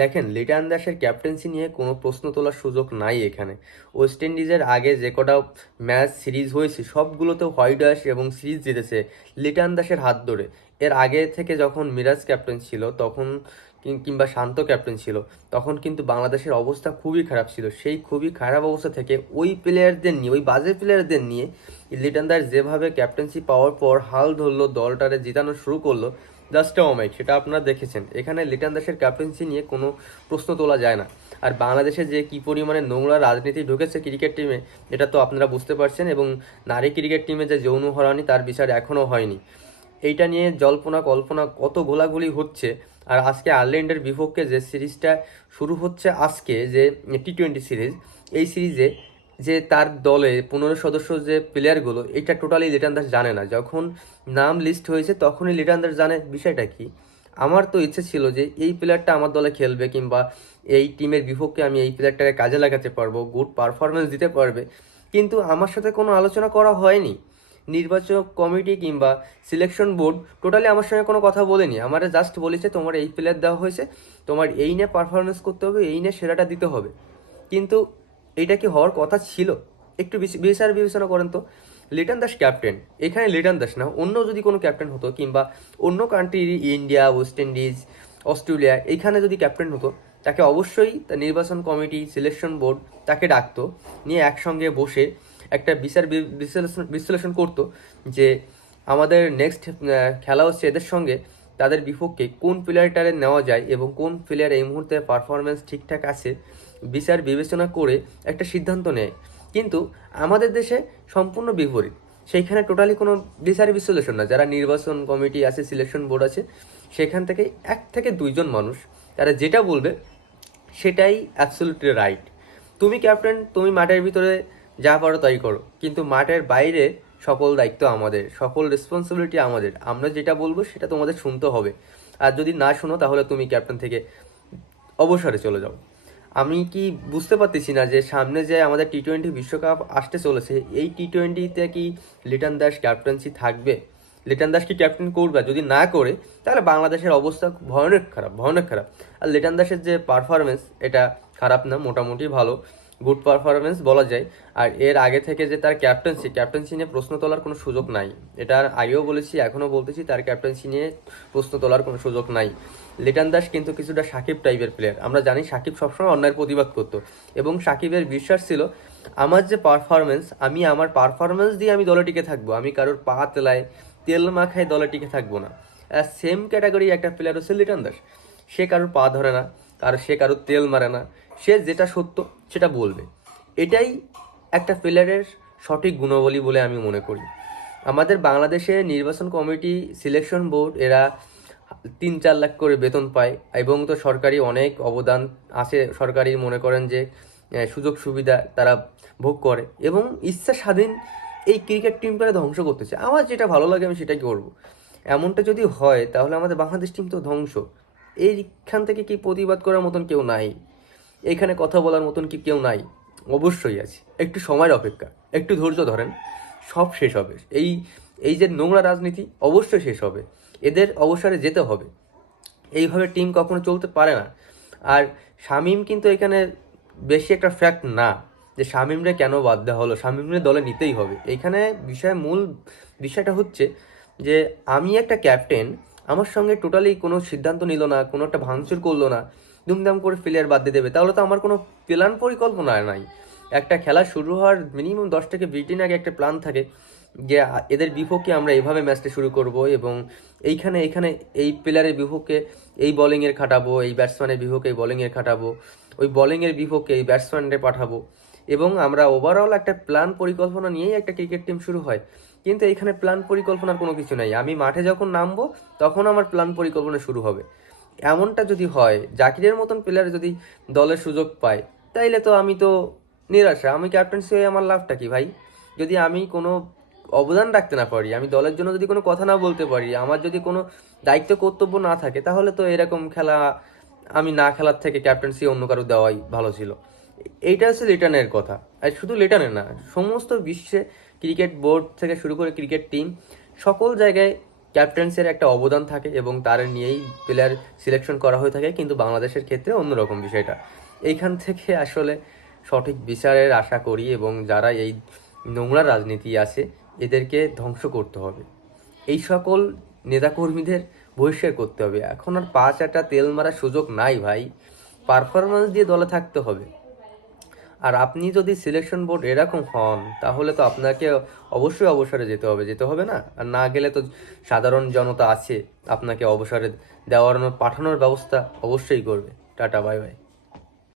দেখেন, লিটন দাসের ক্যাপ্টেন্সি নিয়ে কোনো প্রশ্ন তোলার সুযোগ নাই এখানে। ওয়েস্ট ইন্ডিজের আগে যে কটা ম্যাচ সিরিজ হয়েছে সবগুলোতে হোয়াইট হাউস এবং সিরিজ জিতেছে লিটন দাসের হাত ধরে। এর আগে থেকে যখন মিরাজ ক্যাপ্টেন ছিল, তখন কিংবা শান্ত ক্যাপ্টেন ছিল, তখন কিন্তু বাংলাদেশের অবস্থা খুবই খারাপ ছিল। সেই খুবই খারাপ অবস্থা থেকে ওই প্লেয়ারদের নিয়ে, ওই বাজে প্লেয়ারদের নিয়ে লিটন দাস যেভাবে ক্যাপ্টেন্সি পাওয়ার পর হাল ধরলো, দলটারে জিতানো শুরু করল জাস্ট অমাইক সেটা আপনারা দেখেছেন। এখানে লিটন দাসের ক্যাপ্টেন্সি নিয়ে কোনো প্রশ্ন তোলা যায় না। আর বাংলাদেশে যে কী পরিমাণে নোংরা রাজনীতি ঢুকেছে ক্রিকেট টিমে এটা তো আপনারা বুঝতে পারছেন এবং নারী ক্রিকেট টিমে যে যৌন হরানি তার বিচার এখনও হয়নি। এইটা নিয়ে জল্পনা কল্পনা কত গোলাগুলি হচ্ছে। আর আজকে আয়ারল্যান্ডের বিপক্ষে যে সিরিজটা শুরু হচ্ছে আজকে, যে টি টোয়েন্টি সিরিজ এই সিরিজে যে তার দলে পনেরো সদস্য যে প্লেয়ারগুলো এটা টোটালি লিটন দাস জানে না। যখন নাম লিস্ট হয়েছে, তখনই লিটন দাস জানে বিষয়টা কি। আমার তো ইচ্ছে ছিল যে এই প্লেয়ারটা আমার দলে খেলবে কিংবা এই টিমের বিপক্ষে আমি এই প্লেয়ারটাকে কাজে লাগাতে পারব গুড পারফরমেন্স দিতে পারবে। কিন্তু আমার সাথে কোনো আলোচনা করা হয়নি। নির্বাচক কমিটি কিংবা সিলেকশন বোর্ড টোটালি আমার সঙ্গে কোনো কথা বলেনি। আমার জাস্ট বলেছে, তোমার এই প্লেয়ার দেওয়া হয়েছে, তোমার এই নিয়ে পারফরমেন্স করতে হবে, এই নিয়ে সেরাটা দিতে হবে। কিন্তু এইটা কি হওয়ার কথা ছিল? একটু বিচ- বিচার বিবেচনা করেন তো। লিটন দাস ক্যাপ্টেন। এখানে লিটন দাস না, অন্য যদি কোনো ক্যাপ্টেন হতো কিংবা অন্য কান্ট্রির ইন্ডিয়া ওয়েস্ট ইন্ডিজ অস্ট্রেলিয়া এইখানে যদি ক্যাপ্টেন হতো, তাকে অবশ্যই তার নির্বাচন কমিটি সিলেকশন বোর্ড তাকে ডাকতো, নিয়ে একসঙ্গে বসে একটা বিচার বিশ্লেষণ বিশ্লেষণ করতো যে আমাদের নেক্সট খেলা হচ্ছে এদের সঙ্গে, তাদের বিপক্ষে কোন প্লেয়ারটারে নেওয়া যায় এবং কোন প্লেয়ার এই মুহূর্তে পারফরমেন্স ঠিকঠাক আছে বিচার বিবেচনা করে একটা সিদ্ধান্ত নেয়। কিন্তু আমাদের দেশে সম্পূর্ণ বিপরীত। সেইখানে টোটালি কোনো বিচার বিশ্লেষণ না। যারা নির্বাচন কমিটি আছে সিলেকশন বোর্ড আছে, সেখান থেকে এক থেকে দুইজন মানুষ, তারা যেটা বলবে সেটাই অ্যাবসলিউটলি রাইট তুমি ক্যাপ্টেন তুমি মাঠের ভিতরে যা পারো তাই করো। কিন্তু মাঠের বাইরে সকল দায়িত্ব আমাদের, সকল রেসপন্সিবিলিটি আমাদের। আমরা যেটা বলব সেটা তোমাদের শুনতে হবে। আর যদি না শোনো, তাহলে তুমি ক্যাপ্টেন থেকে অবসরে চলে যাও। আমি কি বুঝতে পারতেছি না যে সামনে যে আমাদের টি টোয়েন্টি বিশ্বকাপ আসতে চলেছে, এই টি টোয়েন্টিতে কি লিটন দাস ক্যাপ্টেন্সি থাকবে? লিটন দাস কি ক্যাপ্টেন করবে? যদি না করে, তাহলে বাংলাদেশের অবস্থা ভয়ানক খারাপ ভয়ানক খারাপ। আর লিটন দাসের যে পারফরমেন্স এটা খারাপ না, মোটামুটি ভালো। গুড পারফরমেন্স বলা যায়। আর এর আগে থেকে যে তার ক্যাপ্টেন্সি ক্যাপ্টেন্সি নিয়ে প্রশ্ন তোলার কোনো সুযোগ নাই। এটা আগেও বলেছি, এখনও বলতেছি, তার ক্যাপ্টেন্সি নিয়ে প্রশ্ন তোলার কোনো সুযোগ নাই। লিটন দাস কিন্তু কিছুটা সাকিব টাইপের প্লেয়ার আমরা জানি সাকিব সবসময় অন্যায়ের প্রতিবাদ করতো। এবং সাকিবের বিশ্বাস ছিল, আমার যে পারফরমেন্স আমি আমার পারফরমেন্স দিয়ে আমি দলে টিকে থাকব। আমি কারোর পা তেলায় তেল মাখায় দলে টিকে থাকব না। আর সেম ক্যাটাগরি একটা প্লেয়ার হচ্ছে লিটন দাস। সে কারোর পা ধরে না, আর সে কারোর তেল মারে না। সে যেটা সত্য, সেটা বলবে। এটাই একটা প্লেয়ারের সঠিক গুণাবলী বলে আমি মনে করি। আমাদের বাংলাদেশে নির্বাচন কমিটি সিলেকশন বোর্ড এরা তিন চার লাখ করে বেতন পায় এবং তো সরকারি অনেক অবদান আছে। সরকারি মনে করেন যে সুযোগ সুবিধা তারা ভোগ করে এবং ইচ্ছা স্বাধীন এই ক্রিকেট টিমটাকে ধ্বংস করতেছে আমার যেটা ভালো লাগে আমি সেটাই করব। এমনটা যদি হয়, তাহলে আমাদের বাংলাদেশ টিম তো ধ্বংস। এইখান থেকে কি প্রতিবাদ করার মতন কেউ নাই। এখানে কথা বলার মতন কি কেউ নাই? অবশ্যই আছে। একটু সময়ের অপেক্ষা। একটু ধৈর্য ধরেন। সব শেষ হবে। এই এই যে নোংরা রাজনীতি, অবশ্যই শেষ হবে। এদের অবসরে যেতে হবে। এইভাবে টিম কখনো চলতে পারে না। আর শামিম কিন্তু এখানে বেশি একটা ফ্যাক্ট না, যে শামিমরে কেন বাদ দেওয়া হলো? শামিমরে দলে নিতেই হবে। এখানে বিষয় মূল বিষয়টা হচ্ছে যে, আমি একটা ক্যাপ্টেন আমার সঙ্গে টোটালি কোনো সিদ্ধান্ত নিল না, কোনো একটা ভাঙচুর করল না। দুমদাম করে প্লেয়ার বাদ দিয়ে দেবে। তাহলে তো আমার কোনো প্ল্যান পরিকল্পনা নাই। একটা খেলা শুরু হওয়ার মিনিমাম দশ থেকে বিশ দিন আগে একটা প্ল্যান থাকে যে এদের বিপক্ষে আমরা এইভাবে ম্যাচটা শুরু করব এবং এইখানে এইখানে এই প্লেয়ারের বিপক্ষে এই বোলিংয়ের খাটাবো, এই ব্যাটসম্যানের বিপক্ষে এই বোলিংয়ের খাটাবো, ওই বোলিংয়ের বিপক্ষে এই ব্যাটসম্যানদের পাঠাবো এবং আমরা ওভারঅল একটা প্ল্যান পরিকল্পনা নিয়েই একটা ক্রিকেট টিম শুরু হয়। কিন্তু এখানে প্ল্যান পরিকল্পনার কোনো কিছু নাই। আমি মাঠে যখন নামবো, তখন আমার প্ল্যান পরিকল্পনা শুরু হবে। এমনটা যদি হয়, জাকিরের মতন প্লেয়ার যদি দলের সুযোগ পায়, তাইলে তো আমি তো নিরাশা। আমি ক্যাপ্টেন্সি হয়ে আমার লাভটা কি ভাই? যদি আমি কোনো অবদান রাখতে না পারি, আমি দলের জন্য যদি কোনো কথা না বলতে পারি, আমার যদি কোনো দায়িত্ব, কর্তব্য না থাকে, তাহলে তো এরকম খেলা আমি না খেলার থেকে ক্যাপ্টেন্সি অন্য কারও দেওয়াই ভালো ছিল। এইটা হচ্ছে লিটনের কথা। আর শুধু লিটনের না, সমস্ত বিশ্বে ক্রিকেট বোর্ড থেকে শুরু করে ক্রিকেট টিম সকল জায়গায় ক্যাপ্টেন্সের একটা অবদান থাকে এবং তার নিয়েই প্লেয়ার সিলেকশন করা হয়ে থাকে, কিন্তু বাংলাদেশের ক্ষেত্রে অন্যরকম বিষয়টা। এইখান থেকে আসলে সঠিক বিচারের আশা করি এবং যারা এই নোংরা রাজনীতি আছে, এদেরকে ধ্বংস করতে হবে। এই সকল নেতাকর্মীদের বহিষ্কার করতে হবে। এখন আর পাঁচ একটা তেল মারার সুযোগ নাই ভাই। পারফরমেন্স দিয়ে দলে থাকতে হবে। আর আপনি যদি সিলেকশন বোর্ড এরকম হন, তাহলে তো আপনাকে অবশ্যই অবসরে যেতে হবে যেতে হবে না? আর না গেলে তো সাধারণ জনতা আছে, আপনাকে অবসরে দেওয়ার, পাঠানোর ব্যবস্থা অবশ্যই করবে। Tata bye bye